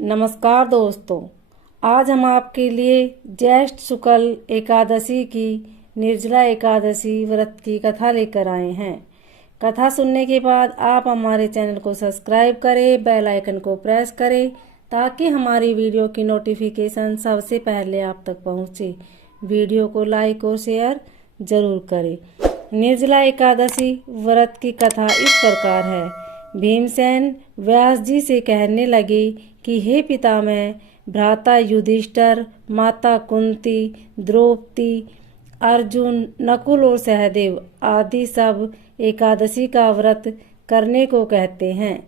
नमस्कार दोस्तों, आज हम आपके लिए ज्येष्ठ शुक्ल एकादशी की निर्जला एकादशी व्रत की कथा लेकर आए हैं। कथा सुनने के बाद आप हमारे चैनल को सब्सक्राइब करें, बेल आइकन को प्रेस करें ताकि हमारी वीडियो की नोटिफिकेशन सबसे पहले आप तक पहुंचे। वीडियो को लाइक और शेयर जरूर करें। निर्जला एकादशी व्रत की कथा इस प्रकार है। भीमसेन व्यास जी से कहने लगे कि हे पितामह, भ्राता युधिष्ठिर, माता कुंती, द्रौपदी, अर्जुन, नकुल और सहदेव आदि सब एकादशी का व्रत करने को कहते हैं,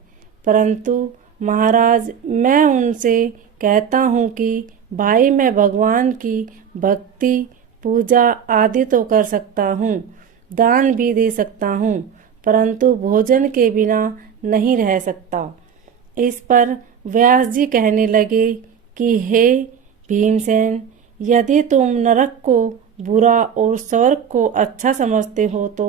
परंतु महाराज मैं उनसे कहता हूँ कि भाई मैं भगवान की भक्ति पूजा आदि तो कर सकता हूँ, दान भी दे सकता हूँ, परंतु भोजन के बिना नहीं रह सकता। इस पर व्यास जी कहने लगे कि हे भीमसेन, यदि तुम नरक को बुरा और स्वर्ग को अच्छा समझते हो तो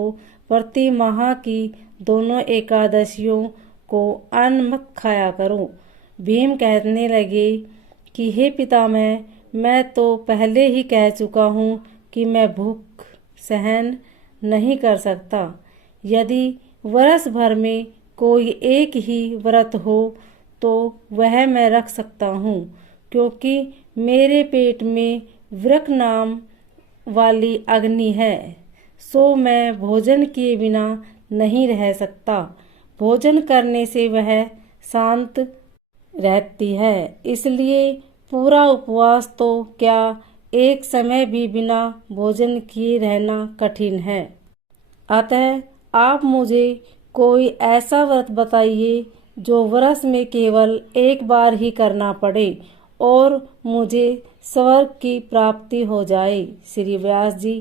प्रति माह की दोनों एकादशियों को अन्न मत खाया करो। भीम कहने लगे कि हे पितामह, मैं तो पहले ही कह चुका हूँ कि मैं भूख सहन नहीं कर सकता। यदि वर्ष भर में कोई एक ही व्रत हो तो वह मैं रख सकता हूँ, क्योंकि मेरे पेट में वृक नाम वाली अग्नि है, सो मैं भोजन किए बिना नहीं रह सकता। भोजन करने से वह शांत रहती है, इसलिए पूरा उपवास तो क्या एक समय भी बिना भोजन किए रहना कठिन है। अतः आप मुझे कोई ऐसा व्रत बताइए जो वर्ष में केवल एक बार ही करना पड़े और मुझे स्वर्ग की प्राप्ति हो जाए। श्री व्यास जी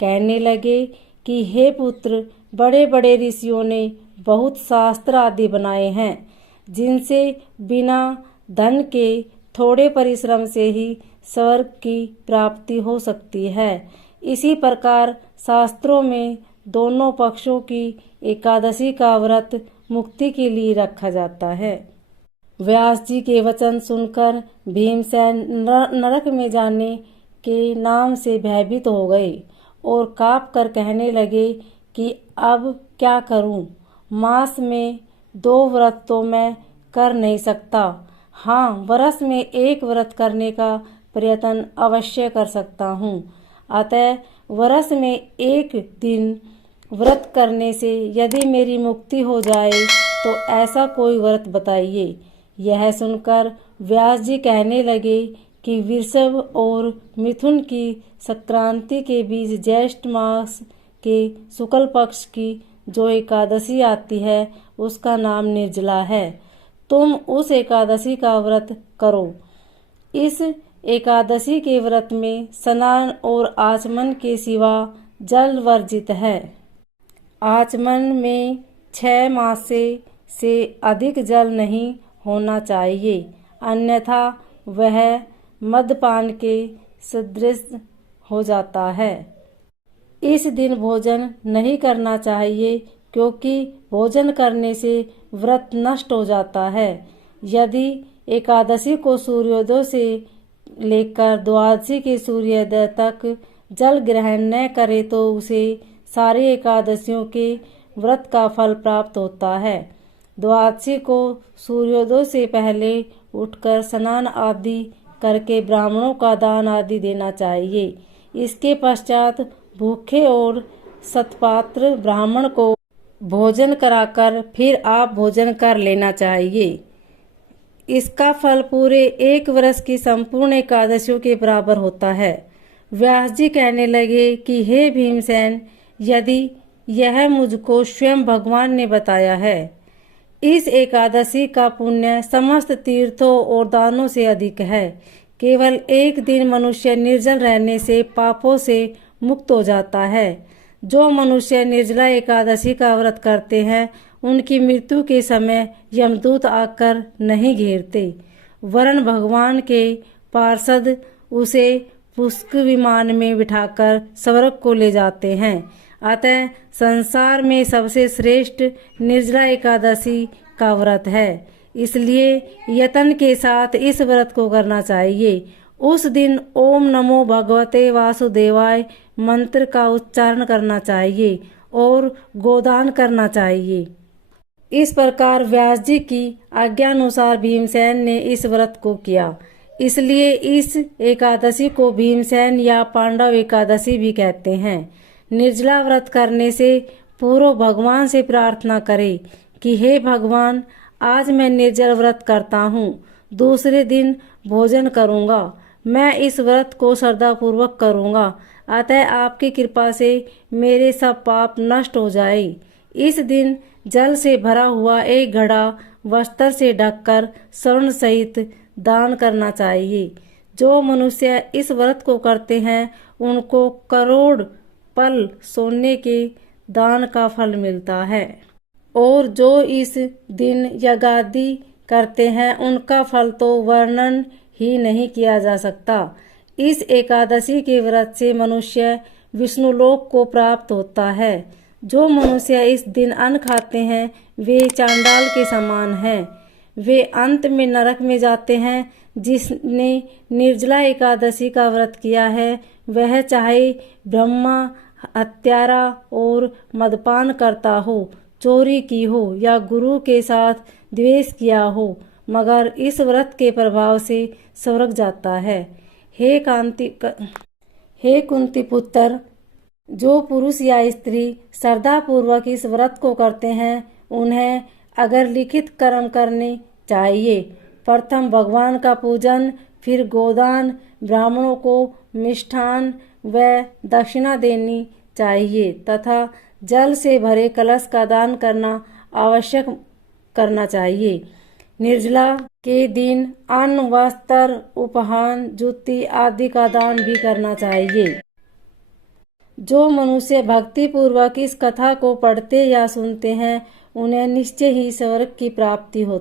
कहने लगे कि हे पुत्र, बड़े बड़े ऋषियों ने बहुत शास्त्र आदि बनाए हैं, जिनसे बिना धन के थोड़े परिश्रम से ही स्वर्ग की प्राप्ति हो सकती है। इसी प्रकार शास्त्रों में दोनों पक्षों की एकादशी का व्रत मुक्ति के लिए रखा जाता है। व्यास जी के वचन सुनकर भीमसेन नरक में जाने के नाम से भयभीत हो गए और काँप कर कहने लगे कि अब क्या करूं? मास में 2 व्रत तो मैं कर नहीं सकता। हाँ, वर्ष में एक व्रत करने का प्रयत्न अवश्य कर सकता हूँ। अतः वर्ष में एक दिन व्रत करने से यदि मेरी मुक्ति हो जाए तो ऐसा कोई व्रत बताइए। यह सुनकर व्यास जी कहने लगे कि वृषभ और मिथुन की संक्रांति के बीच ज्येष्ठ मास के शुक्ल पक्ष की जो एकादशी आती है उसका नाम निर्जला है। तुम उस एकादशी का व्रत करो। इस एकादशी के व्रत में स्नान और आचमन के सिवा जल वर्जित है। आचमन में 6 मासे से अधिक जल नहीं होना चाहिए, अन्यथा वह मद्यपान के सदृश हो जाता है। इस दिन भोजन नहीं करना चाहिए, क्योंकि भोजन करने से व्रत नष्ट हो जाता है। यदि एकादशी को सूर्योदय से लेकर द्वादशी के सूर्योदय तक जल ग्रहण न करे तो उसे सारी एकादशियों के व्रत का फल प्राप्त होता है। द्वादशी को सूर्योदय से पहले उठकर स्नान आदि करके ब्राह्मणों का दान आदि देना चाहिए। इसके पश्चात भूखे और सत्पात्र ब्राह्मण को भोजन कराकर फिर आप भोजन कर लेना चाहिए। इसका फल पूरे एक वर्ष की संपूर्ण एकादशियों के बराबर होता है। व्यास जी कहने लगे कि हे भीमसेन, यदि यह मुझको स्वयं भगवान ने बताया है, इस एकादशी का पुण्य समस्त तीर्थों और दानों से अधिक है। केवल एक दिन मनुष्य निर्जल रहने से पापों से मुक्त हो जाता है। जो मनुष्य निर्जला एकादशी का व्रत करते हैं उनकी मृत्यु के समय यमदूत आकर नहीं घेरते, वरन भगवान के पार्षद उसे पुष्प विमान में बिठाकर स्वर्ग को ले जाते हैं। अतः संसार में सबसे श्रेष्ठ निर्जला एकादशी का व्रत है। इसलिए यत्न के साथ इस व्रत को करना चाहिए। उस दिन ओम नमो भगवते वासुदेवाय मंत्र का उच्चारण करना चाहिए और गोदान करना चाहिए। इस प्रकार व्यास जी की आज्ञानुसार भीमसेन ने इस व्रत को किया। इसलिए इस एकादशी को भीमसेन या पांडव एकादशी भी कहते हैं। निर्जला व्रत करने से पूर्व भगवान से प्रार्थना करें कि हे भगवान, आज मैं निर्जल व्रत करता हूँ, दूसरे दिन भोजन करूँगा। मैं इस व्रत को श्रद्धापूर्वक करूँगा, अतः आपकी कृपा से मेरे सब पाप नष्ट हो जाए। इस दिन जल से भरा हुआ एक घड़ा वस्त्र से ढककर स्वर्ण सहित दान करना चाहिए। जो मनुष्य इस व्रत को करते हैं उनको करोड़ पल सोने के दान का फल मिलता है, और जो इस दिन यज्ञादि करते हैं उनका फल तो वर्णन ही नहीं किया जा सकता। इस एकादशी के व्रत से मनुष्य विष्णुलोक को प्राप्त होता है। जो मनुष्य इस दिन अन्न खाते हैं वे चांडाल के समान हैं, वे अंत में नरक में जाते हैं। जिसने निर्जला एकादशी का व्रत किया है वह चाहे ब्रह्मा, हत्यारा और मदपान करता हो, चोरी की हो या गुरु के साथ द्वेष किया हो, मगर इस व्रत के प्रभाव से स्वर्ग जाता है। हे कुंती पुत्र, जो पुरुष या स्त्री श्रद्धा पूर्वक इस व्रत को करते हैं उन्हें अगर लिखित कर्म करने चाहिए। प्रथम भगवान का पूजन, फिर गोदान, ब्राह्मणों को मिष्ठान व दक्षिणा देनी चाहिए तथा जल से भरे कलश का दान करना आवश्यक करना चाहिए। निर्जला के दिन अन्न, वस्त्र, उपहार, जूती आदि का दान भी करना चाहिए। जो मनुष्य भक्ति पूर्वक इस कथा को पढ़ते या सुनते हैं उन्हें निश्चय ही स्वर्ग की प्राप्ति होती है।